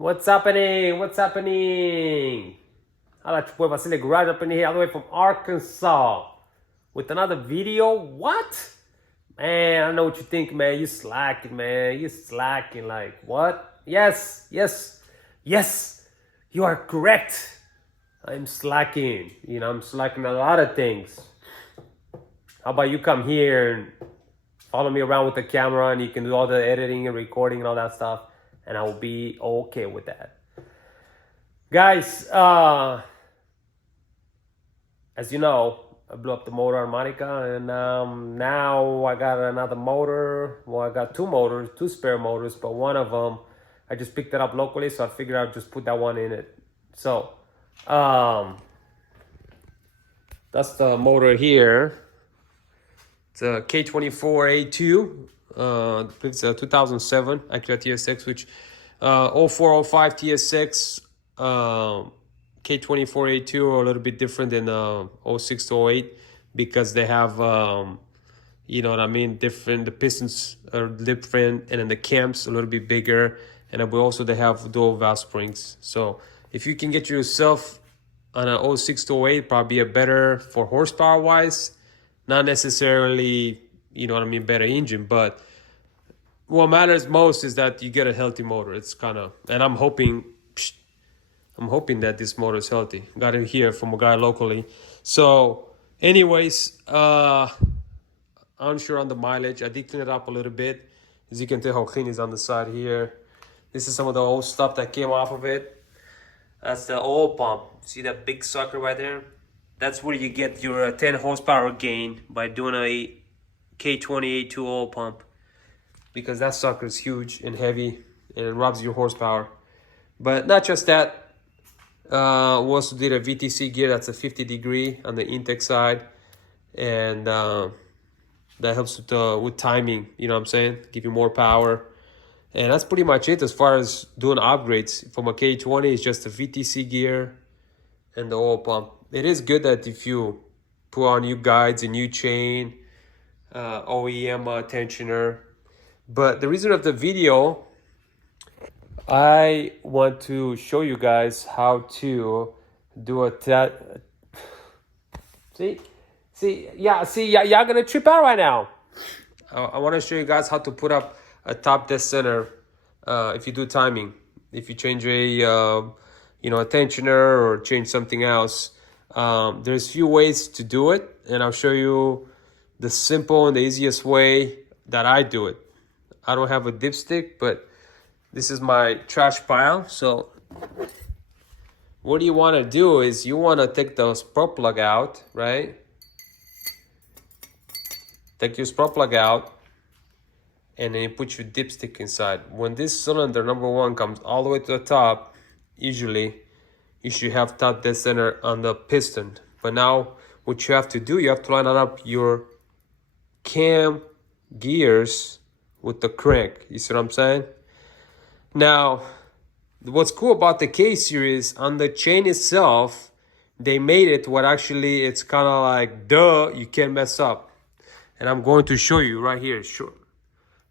What's happening? What's happening? I like your boy Vasily Garage up in here, all the way from Arkansas, with another video. What? Man, I know what you think, man. You slacking, man. You slacking. Like what? Yes, yes, yes. You are correct. I'm slacking. I'm slacking a lot of things. How about you come here and follow me around with the camera, and you can do all the editing and recording and all that stuff, and I will be okay with that. Guys, as you know, I blew up the motor on Monika, and now I got another motor. Well, I got two spare motors, but one of them, I just picked it up locally, so I figured I'd just put that one in it. So, that's the motor here. It's a K24A2. It's a 2007 Acura TSX, which 0405 TSX, K24A2 are a little bit different than 06 to 08 because they have, you know what I mean, different. The pistons are different, and then the cams a little bit bigger, and they have dual valve springs. So if you can get yourself on an 06 to 08, probably a better for horsepower wise. Not necessarily, you know what I mean, better engine, but what matters most is that you get a healthy motor. It's kind of, and I'm hoping that this motor is healthy. Got it here from a guy locally. So anyways, unsure on the mileage. I did clean it up a little bit. As you can tell how clean is on the side here. This is some of the old stuff that came off of it. That's the oil pump. See that big sucker right there? That's where you get your 10 horsepower gain by doing a K28 oil pump, because that sucker is huge and heavy and it robs your horsepower. But not just that, we also did a VTC gear. That's a 50-degree on the intake side, and that helps with timing, you know what I'm saying, give you more power. And that's pretty much it as far as doing upgrades. From a K20, it's just a VTC gear and the oil pump. It is good that if you put on new guides, a new chain, OEM tensioner. But the reason of the video, I want to show you guys how to do a y'all gonna trip out right now. I want to show you guys how to put up a top dead center if you do timing. If you change a tensioner or change something else. There's few ways to do it, and I'll show you the simple and the easiest way that I do it. I don't have a dipstick, but this is my trash pile. So what you want to do is you want to take the spark plug out, right? Take your spark plug out, and then you put your dipstick inside. When this cylinder number one comes all the way to the top, usually you should have top dead center on the piston. But now what you have to do, you have to line up your cam gears with the crank. You see what I'm saying? Now, what's cool about the K series, on the chain itself, they made it what actually it's kind of like, duh, you can't mess up. And I'm going to show you right here. Sure.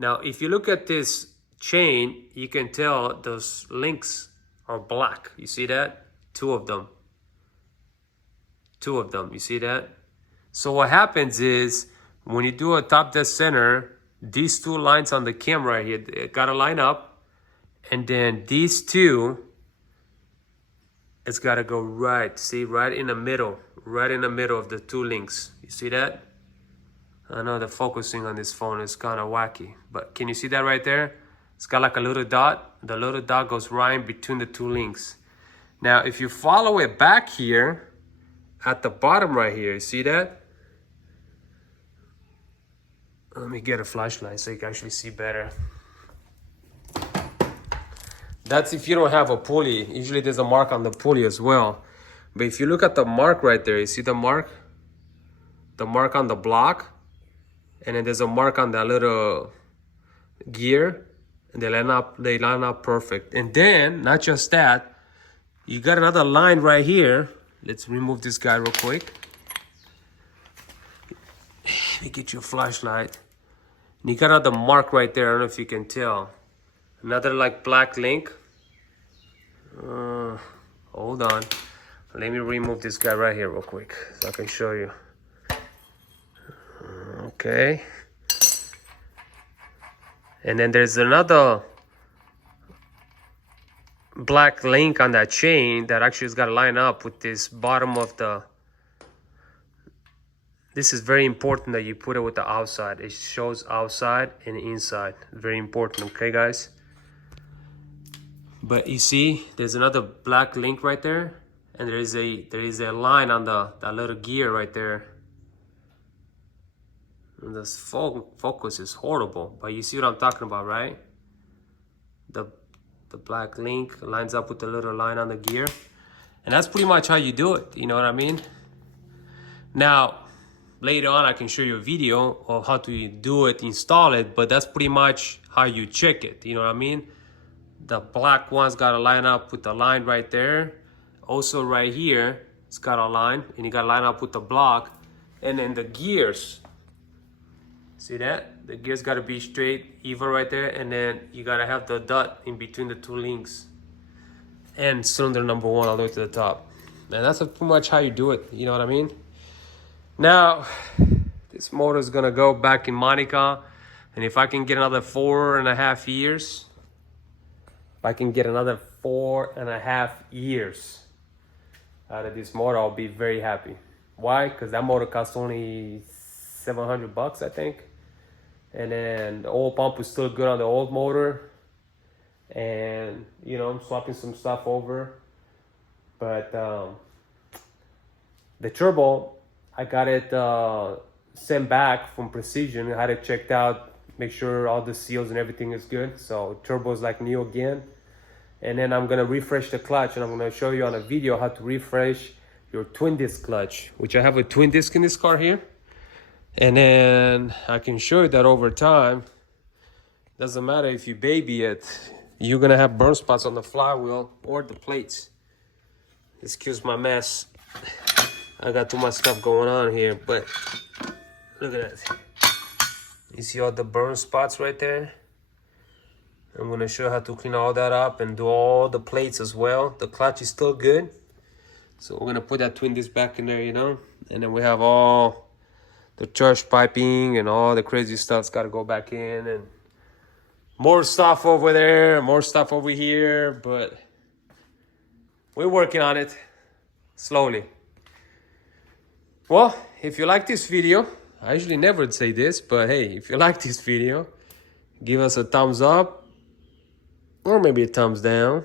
Now, if you look at this chain, you can tell those links are black. You see that? Two of them, you see that? So what happens is, when you do a top dead center, these two lines on the cam right here, they gotta line up, and then these two, it's gotta go right, see, right in the middle of the two links. You see that? I know the focusing on this phone is kind of wacky, but can you see that right there? It's got like a little dot. The little dot goes right in between the two links. Now, if you follow it back here, at the bottom right here, you see that? Let me get a flashlight so you can actually see better. That's if you don't have a pulley. Usually there's a mark on the pulley as well. But if you look at the mark right there, you see the mark? The mark on the block. And then there's a mark on that little gear. And they line up perfect. And then, not just that, you got another line right here. Let's remove this guy real quick. Let me get you a flashlight. And you got another mark right there. I don't know if you can tell. Another like black link. Hold on. Let me remove this guy right here real quick so I can show you. Okay. And then there's another black link on that chain that actually has got to line up with this bottom of the... This is very important that you put it with the outside. It shows outside and inside. Very important, okay guys? But you see, there's another black link right there, and there is a line on that little gear right there. And this focus is horrible, but you see what I'm talking about, right? The black link lines up with the little line on the gear, and that's pretty much how you do it. You know what I mean? Now, later on, I can show you a video of how to do it, install it, but that's pretty much how you check it. You know what I mean? The black one's got to line up with the line right there. Also right here, it's got a line, and you got to line up with the block. And then the gears, see that? The gears got to be straight, even right there. And then you got to have the dot in between the two links. And cylinder number one all the way to the top. And that's pretty much how you do it. You know what I mean? Now, this motor is going to go back in Monika. And if I can get another 4.5 years, I can get another 4.5 years out of this motor, I'll be very happy. Why? Because that motor costs only $700, I think. And then the oil pump is still good on the old motor. And, you know, I'm swapping some stuff over. But the turbo, I got it sent back from Precision. I had it checked out, make sure all the seals and everything is good. So turbo is like new again. And then I'm gonna refresh the clutch, and I'm gonna show you on a video how to refresh your twin disc clutch, which I have a twin disc in this car here. And then I can show you that over time, doesn't matter if you baby it, you're gonna have burn spots on the flywheel or the plates. Excuse my mess. I got too much stuff going on here, but look at that. You see all the burn spots right there? I'm gonna show you how to clean all that up and do all the plates as well. The clutch is still good. So we're gonna put that twin disc back in there, you know? And then we have all the charge piping and all the crazy stuff's gotta go back in, and more stuff over there, more stuff over here, but we're working on it slowly. Well, if you like this video, I usually never say this, but hey, if you like this video, give us a thumbs up or maybe a thumbs down.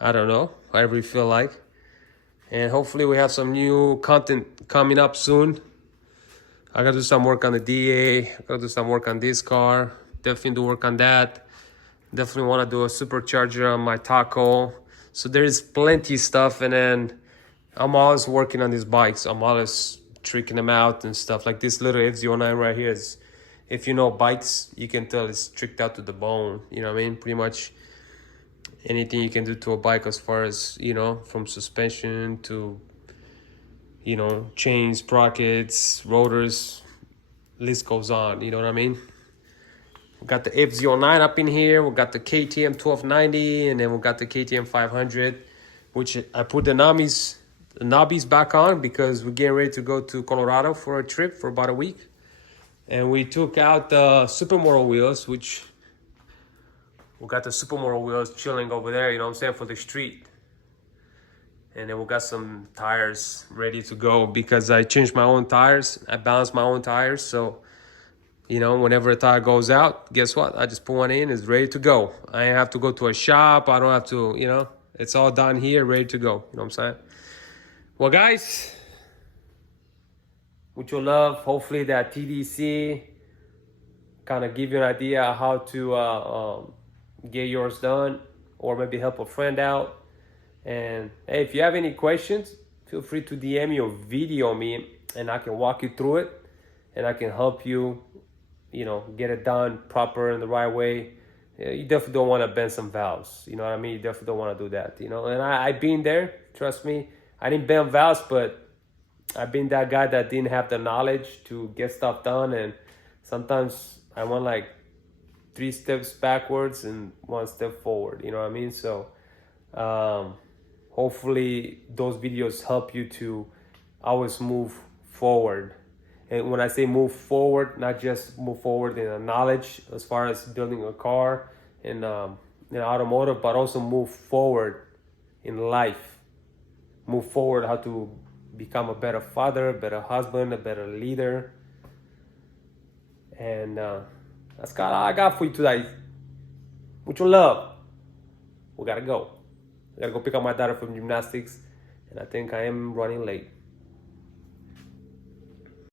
I don't know, whatever you feel like. And hopefully we have some new content coming up soon. I gotta do some work on the DA. I gotta do some work on this car. Definitely do work on that. Definitely want to do a supercharger on my Taco. So there's plenty of stuff. And then I'm always working on these bikes. I'm always tricking them out and stuff. Like this little F09 right here is, if you know bikes, you can tell it's tricked out to the bone. You know what I mean? Pretty much anything you can do to a bike as far as, you know, from suspension to, you know, chains, sprockets, rotors, list goes on, you know what I mean? We got the F09 up in here, we got the KTM 1290, and then we got the KTM 500, which I put the knobbies back on because we're getting ready to go to Colorado for a trip for about a week. And we took out the Supermoto wheels, which we got the Supermoto wheels chilling over there, you know what I'm saying, for the street. And then we got some tires ready to go because I changed my own tires. I balanced my own tires. So, you know, whenever a tire goes out, guess what? I just put one in, it's ready to go. I ain't have to go to a shop. I don't have to, you know, it's all done here, ready to go. You know what I'm saying? Well, guys, with your love, hopefully that TDC kind of give you an idea how to get yours done, or maybe help a friend out. And hey, if you have any questions, feel free to DM me or video me, and I can walk you through it, and I can help you, you know, get it done proper in the right way. You definitely don't want to bend some valves, you know what I mean? You definitely don't want to do that, you know. And I've been there, trust me. I didn't bend valves, but I've been that guy that didn't have the knowledge to get stuff done, and sometimes I went like 3 steps backwards and 1 step forward, you know what I mean? So Hopefully those videos help you to always move forward. And when I say move forward, not just move forward in a knowledge as far as building a car and in automotive, but also move forward in life. Move forward how to become a better father, a better husband, a better leader. And that's all I got for you today. Mucho love. We gotta go. I gotta go pick up my daughter from gymnastics, and I think I am running late.